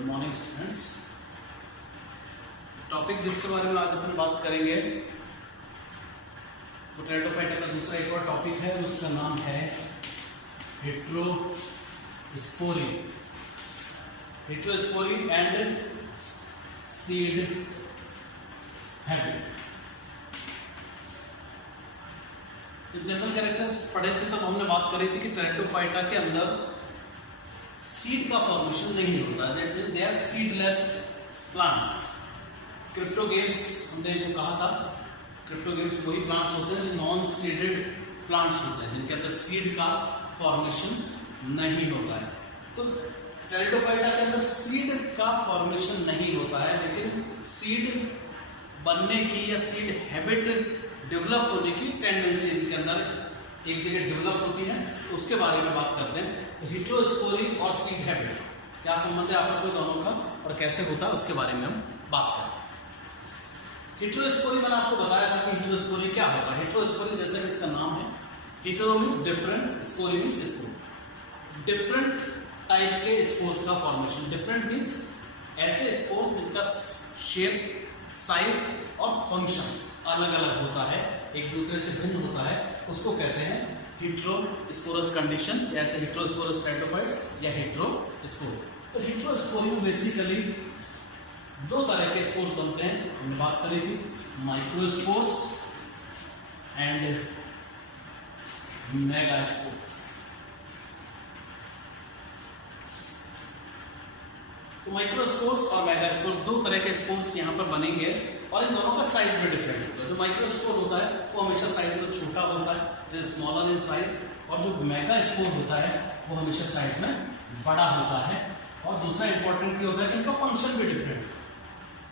Good morning students. Topic जिसके बारे में आज अपन बात करेंगे तो टेरिडोफाइटा का दूसरा एक और टॉपिक है, उसका नाम है हेट्रोस्पोरी एंड सीड हैबिट। जब जनरल कैरेक्टर्स पढ़े थे तब हमने बात करी थी कि टेरिडोफाइटा के अंदर सीड का फॉर्मेशन नहीं होता, that means they are seedless plants. Cryptogams हमने जो कहा था, क्रिप्टोगेम्स वही प्लांट्स होते हैं जो नॉन सीडेड प्लांट्स होते हैं, जिनके अंदर सीड का फॉर्मेशन नहीं होता है। तो टेरिडोफाइटा के अंदर सीड का फॉर्मेशन नहीं होता है, लेकिन सीड बनने की या सीड हैबिट डेवलप होने की टेंडेंसी इनके अंदर एक जगह डेवलप होती है। तो उसके बारे में बात करते हैं। तो हेट्रोस्पोरी और सीड हैबिट क्या संबंध है आपस में दोनों का और कैसे होता है उसके बारे में हम बात करते हैं। हेट्रोस्पोरी मैंने आपको बताया था कि हेट्रोस्पोरी क्या होता है। हेट्रोस्पोरी जैसे इसका नाम है, hetero means different, spory means spore. Different type के स्पोर्स का फॉर्मेशन। डिफरेंट मींस ऐसे स्पोर्स जिनका शेप, साइज और फंक्शन अलग अलग होता है, एक दूसरे से भिन्न होता है, उसको कहते हैं हेट्रोस्पोरस कंडीशन, जैसे हेट्रोस्पोरस टेरिडोफाइट्स या हेट्रोस्पोर। तो हेट्रोस्पोरी में बेसिकली दो तरह के स्पोर्स बनते हैं, हमने बात करी थी, माइक्रोस्पोर्स एंड मेगास्पोर्स। तो माइक्रोस्पोर्स और मेगास्पोर्स दो तरह के स्पोर्स यहाँ पर बनेंगे और इन दोनों का साइज में डिफरेंट होता है। जो माइक्रोस्पोर होता है वो हमेशा साइज में छोटा होता है, स्मॉलर इन साइज, और जो मेगास्पोर होता है वो हमेशा साइज में बड़ा होता है। और दूसरा इंपॉर्टेंट ये होता है कि इनका फंक्शन भी डिफरेंट।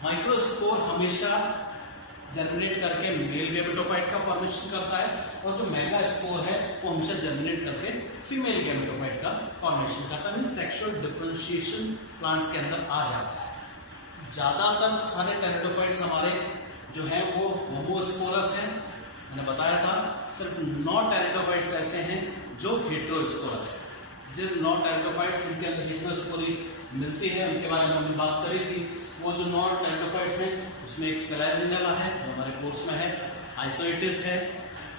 माइक्रोस्पोर हमेशा जनरेट करके मेल गैमेटोफाइट का फॉर्मेशन करता है, और जो मेगास्पोर है वो हमेशा जनरेट करके फीमेल गैमेटोफाइट का फॉर्मेशन करता है। सेक्सुअल डिफरेंशिएशन प्लांट्स के अंदर आ जाता है। ज्यादातर सारे टेरिडोफाइट्स हमारे जो हैं वो होमोस्पोरस हैं, मैंने बताया था। सिर्फ 9 टेरिडोफाइट्स ऐसे हैं जो हेट्रोस्पोरस है। जिन 9 टेरिडोफाइट्स जिनके अंदर हेट्रोस्पोरी मिलती है उनके बारे में हमने बात करी थी। वो जो 9 टेरिडोफाइट्स हैं उसमें एक सेलेजिनेला है जो हमारे कोर्स में है, आइसोइटिस है,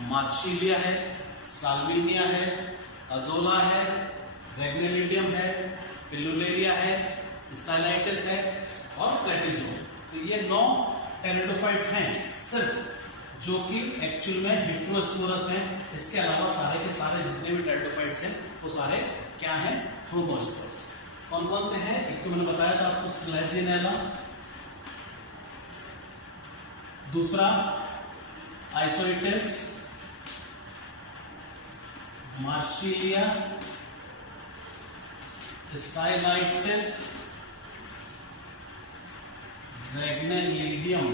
मार्शिलिया है, साल्विनिया है, अजोला है, रेग्नेलिडियम है, पिलुलेरिया है, स्टाइलाइटिस है और प्लेटिजोम। तो ये 9 टेरिडोफाइट्स हैं सिर्फ जो कि एक्चुअल में हेट्रोस्पोरस हैं। इसके अलावा सारे के सारे जितने भी टेरिडोफाइट्स हैं वो सारे क्या हैं? होमोस्पोरस। कौन कौन से हैं? एक तो मैंने बताया था आपको, स्लेजिनेला, दूसरा आइसोइटिस, मार्शिलिया, स्टाइलाइटिस, रेग्नेलिडियम,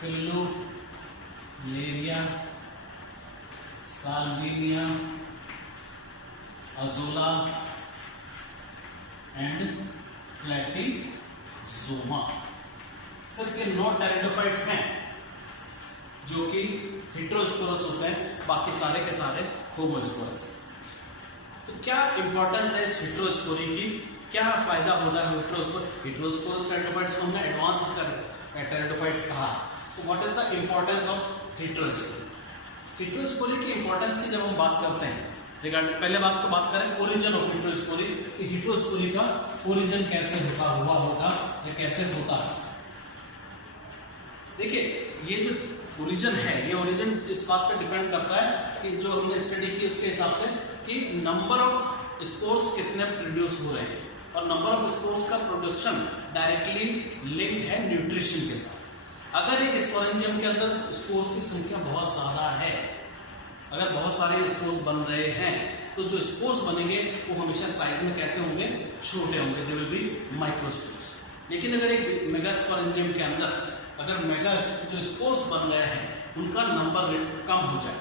पिलुलेरिया, साल्विनिया, अजोला एंड प्लेटिजोमा। सिर्फ ये 9 टेरिडोफाइट्स हैं जो कि हेट्रोस्पोरस होते हैं, बाकी सारे के सारे होमोस्पोरस। तो क्या इंपॉर्टेंस है इस हेट्रोस्पोरी की, क्या फायदा होता है हेट्रोस्पोरस टेरिडोफाइट्स को हमने एडवांस टेरिडोफाइट्स कहा। तो what is the importance of heterospory? Heterospory की इंपॉर्टेंस की जब हम बात करते हैं, पहले बात तो बात करें ओरिजिन ऑफ हेट्रोस्पोरी, कि हेट्रोस्पोरी का ओरिजिन कैसे हुआ होगा या कैसे होता है। देखिए, ये जो ओरिजिन है, ये ओरिजिन इस बात पर डिपेंड करता है कि जो हमने स्टडी की उसके हिसाब से कि नंबर ऑफ स्पोर्स कितने प्रोड्यूस हो रहे हैं, और नंबर ऑफ स्पोर्स का प्रोडक्शन डायरेक्टली लिंक्ड है न्यूट्रिशन के साथ। अगर एक स्पोरेंजियम के अंदर स्पोर्स की संख्या बहुत ज्यादा है, अगर बहुत सारे स्पोर्स बन रहे हैं, तो जो स्पोर्स बनेंगे वो हमेशा साइज में कैसे होंगे? छोटे होंगे, दे विल बी माइक्रोस्पोर्स। लेकिन अगर एक मेगास्पोरेंजियम के अंदर अगर मेगा जो स्पोर्स बन रहे हैं उनका नंबर कम हो जाए,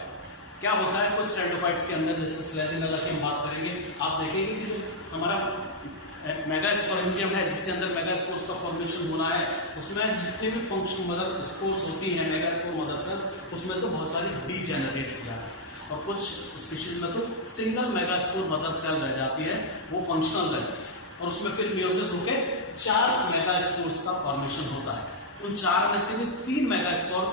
क्या होता है? कुछ टेरिडोफाइट्स के अंदर, जैसे स्लेजिनेला की हम बात करेंगे, आप देखेंगे कि जो हमारा मेगास्पोरेंजियम है जिसके अंदर मेगास्पोर्स का फॉर्मेशन होना है, उसमें जितने भी फंक्शन मदर स्पोर्स होती हैं, मेगास्पोर मदर सेल्स, उसमें से बहुत सारी डीजेनरेट हो जाती है और कुछ स्पीशीज में तो सिंगल मेगास्पोर मदर सेल रह जाती है, वो फंक्शनल रहती है, और उसमें फिर मियोसिस होके 4 मेगास्पोर्स का फॉर्मेशन होता है। उन 4 में से भी 3 मेगास्पोर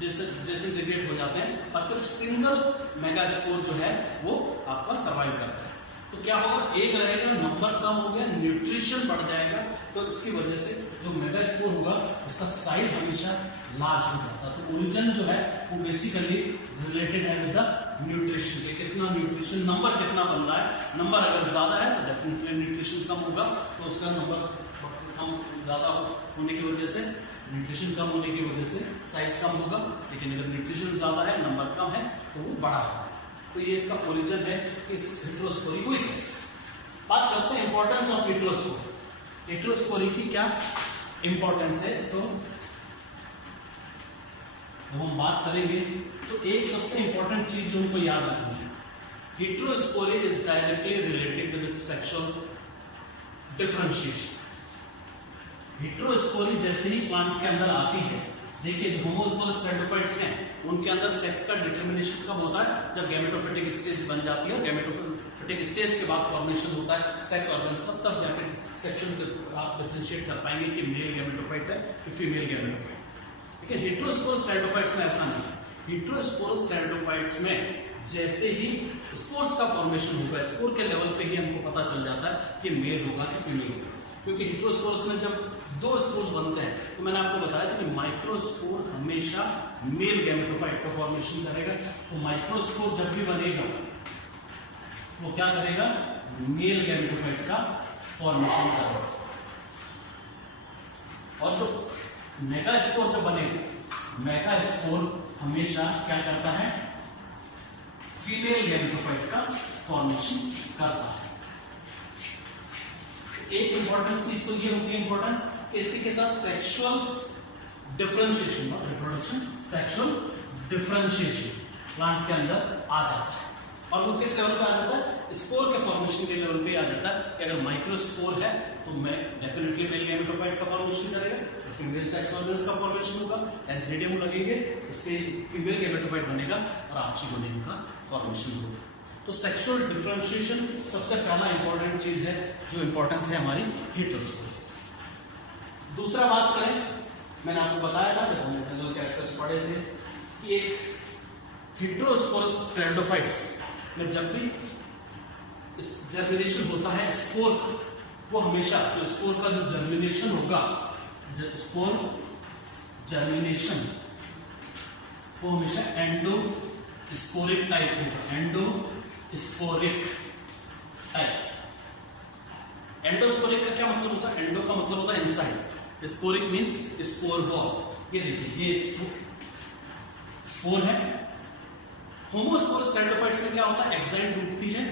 डिसइंटीग्रेट हो जाते हैं और सिर्फ सिंगल मेगास्पोर जो है वो आपका सर्वाइव करता है। तो क्या होगा, एक रहेगा, नंबर कम हो गया, न्यूट्रिशन बढ़ जाएगा, तो इसकी वजह से जो मेगास्पोर होगा उसका साइज हमेशा लार्ज हो जाता है। तो ओरिजिन जो है वो बेसिकली रिलेटेड है विद द न्यूट्रिशन, कितना न्यूट्रिशन, नंबर कितना बन रहा है। नंबर अगर ज्यादा है तो डेफिनेटली न्यूट्रिशन कम होगा, तो उसका नंबर कम ज्यादा होने की वजह से, न्यूट्रिशन कम होने की वजह से साइज कम होगा। लेकिन अगर न्यूट्रिशन ज्यादा है, नंबर कम है, तो वो बड़ा होगा। तो ये इसका ओरिजिन है इस हेटेरोस्पोरी हुई कैसे। बात करते हैं इंपॉर्टेंस ऑफ हेटेरोस्पोरी। हेटेरोस्पोरी की क्या इंपॉर्टेंस है, इसको जब हम बात करेंगे तो एक सबसे इंपॉर्टेंट चीज जो हमको याद रखनी है, heterospory is directly related with sexual differentiation. Heterospory जैसे ही प्लांट के अंदर आती है, देखिए जो होमोस्पोरस स्पेरोफाइट्स हैं उनके अंदर सेक्स का डिटरमिनेशन कब होता है, जब गैमेटोफिटिक स्टेज बन जाती है। गैमेटोफिटिक स्टेज के बाद फॉर्मेशन होता है सेक्स ऑर्गन्स का, तब जाकर सेक्सुअल आप डिफरेंशिएट कर पाएंगे कि मेल गैमेटोफाइट है कि फीमेल गैमेटोफाइट। लेकिन हेटेरोस्पोरस स्पेरोफाइट्स में ऐसा नहीं है। हेटेरोस्पोरस स्पेरोफाइट्स में जैसे ही स्पोर्स का फॉर्मेशन होगा, स्पोर के लेवल पे ही हमको पता चल जाता है कि मेल होगा कि फीमेल होगा। क्योंकि हेटेरोस्पोरस में जब 2 स्पोर्स बनते हैं, तो मैंने आपको बताया था कि माइक्रोस्पोर हमेशा मेल गैमेटोफाइट का फॉर्मेशन करेगा। तो माइक्रोस्पोर जब भी बनेगा वो क्या करेगा, मेल गैमेटोफाइट का फॉर्मेशन करेगा। और जो मेगास्पोर जब बनेगा, मेगास्पोर हमेशा क्या करता है, फीमेल गैमेटोफाइट का फॉर्मेशन करता है। एक इंपॉर्टेंट चीज तो ये होती है इंपॉर्टेंस, इसी के साथ sexual differentiation, not reproduction, sexual differentiation plant के अंदर आ जाता है। और वो किस लेवल पे आ जाता है, स्पोर के फॉर्मेशन के लेवल पे आ जाता है कि अगर माइक्रोस्पोर है तो मैं डेफिनेटली मेल गैमेटोफाइट का फॉर्मेशन करेगा, इसमें मेल सेक्स ऑर्गन्स का फॉर्मेशन होगा, एंथ्रीडियम लगेंगे, इसके फीमेल गैमेटोफाइट बनेगा और आर्चिगोनियम का फॉर्मेशन होगा। तो सेक्सुअल डिफरेंशिएशन सबसे पहला इंपॉर्टेंट चीज है, जो इंपॉर्टेंस है हमारी हेटेरोस्पोरी। दूसरा बात करें, मैंने आपको बताया था जब हमने जनरल कैरेक्टर्स पढ़े थे कि एक हेटेरोस्पोरस टेरिडोफाइट्स में जब भी जर्मिनेशन होता है स्पोर का, वो हमेशा जो स्पोर का जो जर्मिनेशन होगा, स्पोर जर्मिनेशन वो हमेशा एंडोस्पोरिक टाइप होगा, एंडोस्पोरिक टाइप। एंडोस्पोरिक का क्या मतलब होता है, एंडो का मतलब होता है inside, sporic means spore ball. ये देखिए ये स्पोर है। होमोस्पोरस टेरिडोफाइट्स में क्या होता है, एक्साइड टूटती है,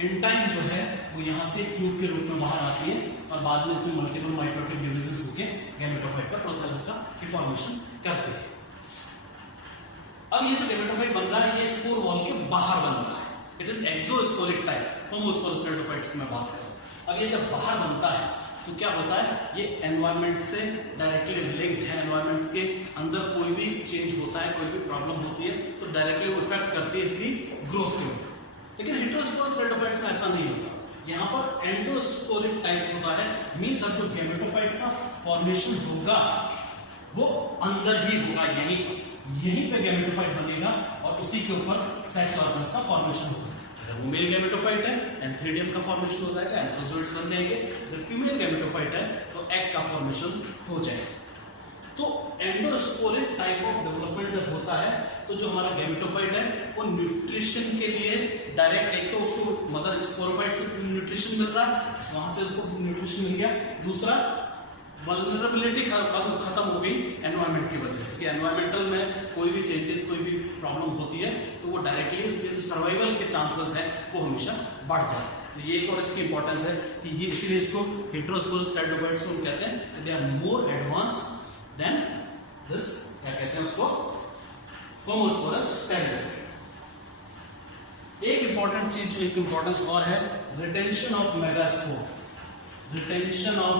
इंटाइन जो है वो यहां से ट्यूब के रूप में बाहर आती है और बाद में इसमें मल्टीपल माइटोटिक डिवीजन्स होके गैमेटोफाइट का प्रोथैलस का फॉर्मेशन करते हैं। अब ये जो गैमेटोफाइट बन रहा है ये स्पोर वॉल के बाहर बन रहा है, it is exosporic type. Homosporous pteridophytes की मैं बात करूं, अब ये जब बाहर बनता है तो क्या होता है, ये एनवायरनमेंट से डायरेक्टली लिंक्ड है। एनवायरनमेंट के अंदर कोई भी चेंज होता है, कोई भी प्रॉब्लम होती है तो डायरेक्टली वो इफेक्ट करती है इसकी ग्रोथ के ऊपर। लेकिन हेटेरोस्पोरस टेरिडोफाइट्स में ऐसा नहीं होता, यहाँ पर एंडोस्पोरिक टाइप होता है, मींस अब जो गैमेटोफाइट का फॉर्मेशन होगा वो अंदर ही होगा, यहीं पे गैमेटोफाइट बनेगा और उसी के ऊपर सेक्स ऑर्गन्स का फॉर्मेशन होगा। अगर वो मेल गैमेटोफाइट है एंथ्रीडियम का फॉर्मेशन हो जाएगा, एंथ्रोजोइड्स बन जाएंगे। अगर फीमेल गैमेटोफाइट है तो एग का फॉर्मेशन हो जाएगा। तो एंडोस्पोरिक टाइप ऑफ डेवलपमेंट जब होता है तो जो हमारा गैमेटोफाइट है वो न्यूट्रिशन के लिए डायरेक्ट, एक तो उसको मदर स्पोरोफाइट से न्यूट्रिशन मिल रहा है, वहां से उसको न्यूट्रिशन मिल गया। दूसरा वल्नरेबिलिटी खत्म हो गई एनवायरनमेंट की वजह से, कि एनवायरमेंटल में कोई भी चेंजेस, कोई भी प्रॉब्लम होती है तो वो डायरेक्टली उसके जो सर्वाइवल के चांसेस हैं वो हमेशा बढ़ जाते हैं। तो ये एक और इसकी इंपॉर्टेंस है कि ये इसीलिए इसको हेटेरोस्पोरस टेरिडोफाइट्स को हम कहते हैं, they are more advanced than this, क्या कहते हैं उसको, होमोस्पोरस टेरिडोफाइट। एक इंपॉर्टेंट चीज जो एक इंपॉर्टेंस और है, retention of megaspore, retention of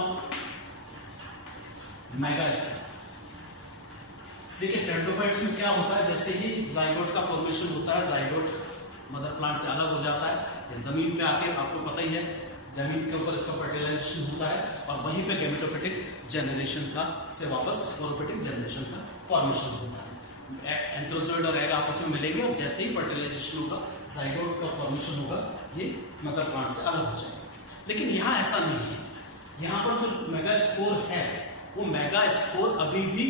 megaspore. देखिए टेरिडोफाइट्स में क्या होता है, जैसे ही जाइगोट का फॉर्मेशन होता है, जाइगोट मदर प्लांट से अलग हो जाता है, ये जमीन पे आके आपको पता ही है जमीन के ऊपर इसका फर्टिलाइजेशन होता है और वहीं पे गैमेटोफिटिक जनरेशन का से वापस स्पोरोफिटिक जनरेशन का फॉर्मेशन होता है। एंथ्रोजोइड और एग आपस में मिलेंगे और जैसे ही फर्टिलाइजेशन होगा, जाइगोट का फॉर्मेशन होगा, ये मदर प्लांट से अलग हो जाएगा। लेकिन यहाँ ऐसा नहीं है, यहाँ पर जो मेगास्पोर है वो मेगास्पोर अभी भी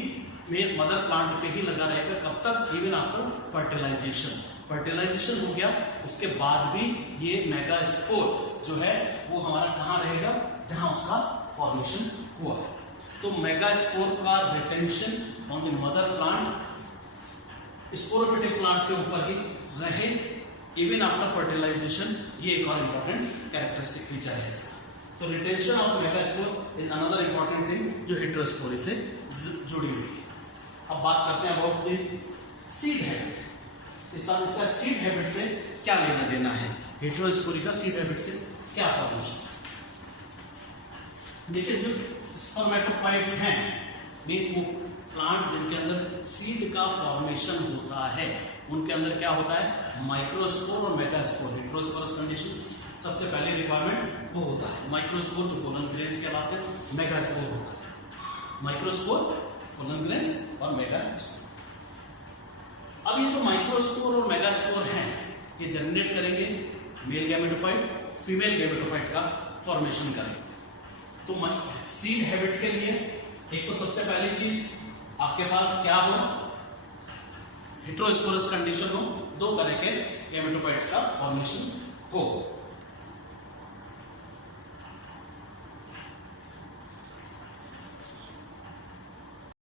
मदर प्लांट पे ही लगा रहेगा। कब तक? Even after fertilisation. फर्टिलाइजेशन हो गया उसके बाद भी ये मेगास्पोर जो है वो हमारा कहाँ रहेगा? जहां उसका फॉर्मेशन हुआ। तो मेगास्पोर का retention on the mother plant sporophytic plant के ऊपर ही रहे इवन आफ्टर फर्टिलाइजेशन, ये एक और इंपॉर्टेंट कैरेक्टरिस्टिक फीचर है इसका। तो retention of megaspore is another important thing जो हेटेरोस्पोरी से जुड़ी हुई है। अब बात करते हैं अबाउट द सीड हैबिट। इसका सीड हैबिट से क्या लेना देना है? हेटेरोस्पोरी का सीड हैबिट से क्या फॉर्मेशन? देखिए जो स्पर्मेटोफाइट्स हैं, मींस वो प्लांट्स जिनके अंदर सीड का फॉर्मेशन होता है, उनके अंदर क्या होता है? माइक्रोस्पोर और मेगास्पोर। हेटेरोस्पोरस कंडीशन सबसे पहले रिक्वायरमेंट वो होता है। माइक्रोस्पोर जो पोलन ग्रेन्स कहलाते हैं, मेगास्पोर होता है। माइक्रोस्पोर, पोलन ग्रेन्स और मेगास्पोर। अब ये जो माइक्रोस्पोर और मेगास्पोर हैं, ये जनरेट करेंगे मेल गैमेटोफाइट, फीमेल गैमेटोफाइट का फॉर्मेशन करेंगे। तो सीड हैबिट के लिए एक तो सबसे पहली चीज आपके पास क्या हो? हेटेरोस्पोरस कंडीशन हो, दो तरह के गैमेटोफाइट्स का फॉर्मेशन हो।